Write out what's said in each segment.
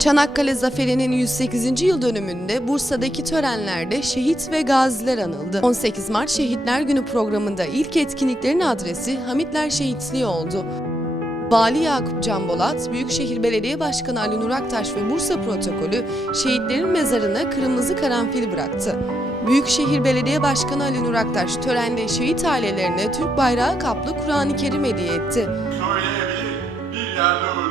Çanakkale Zaferi'nin 108. yıl dönümünde Bursa'daki törenlerde şehit ve gaziler anıldı. 18 Mart Şehitler Günü programında ilk etkinliklerin adresi Hamitler Şehitliği oldu. Vali Yakup Can Bolat, Büyükşehir Belediye Başkanı Ali Nur Aktaş ve Bursa protokolü şehitlerin mezarına kırmızı karanfil bıraktı. Büyükşehir Belediye Başkanı Ali Nur Aktaş törende şehit ailelerine Türk bayrağı kaplı Kur'an-ı Kerim hediye etti. söyleyebilir bir yerde öldüğümü.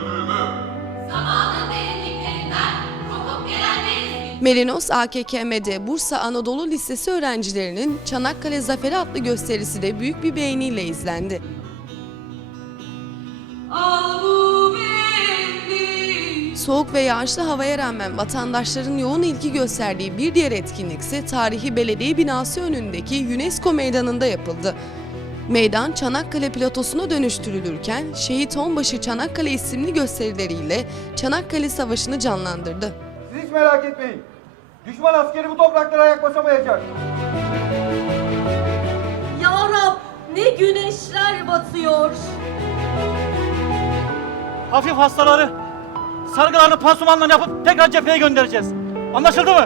Merinos AKKM'de Bursa Anadolu Lisesi öğrencilerinin Çanakkale Zaferi adlı gösterisi de büyük bir beğeniyle izlendi. Soğuk ve yağışlı havaya rağmen vatandaşların yoğun ilgi gösterdiği bir diğer etkinlik ise tarihi belediye binası önündeki UNESCO meydanında yapıldı. Meydan Çanakkale platosuna dönüştürülürken Şehit Onbaşı Çanakkale isimli gösterileriyle Çanakkale Savaşı'nı canlandırdı. Hiç merak etmeyin. Düşman askeri bu topraklara ayak basamayacak. Ya Rab ne güneşler batıyor. hafif hastaları sargılarını pansumanla yapıp tekrar cepheye göndereceğiz. Anlaşıldı mı?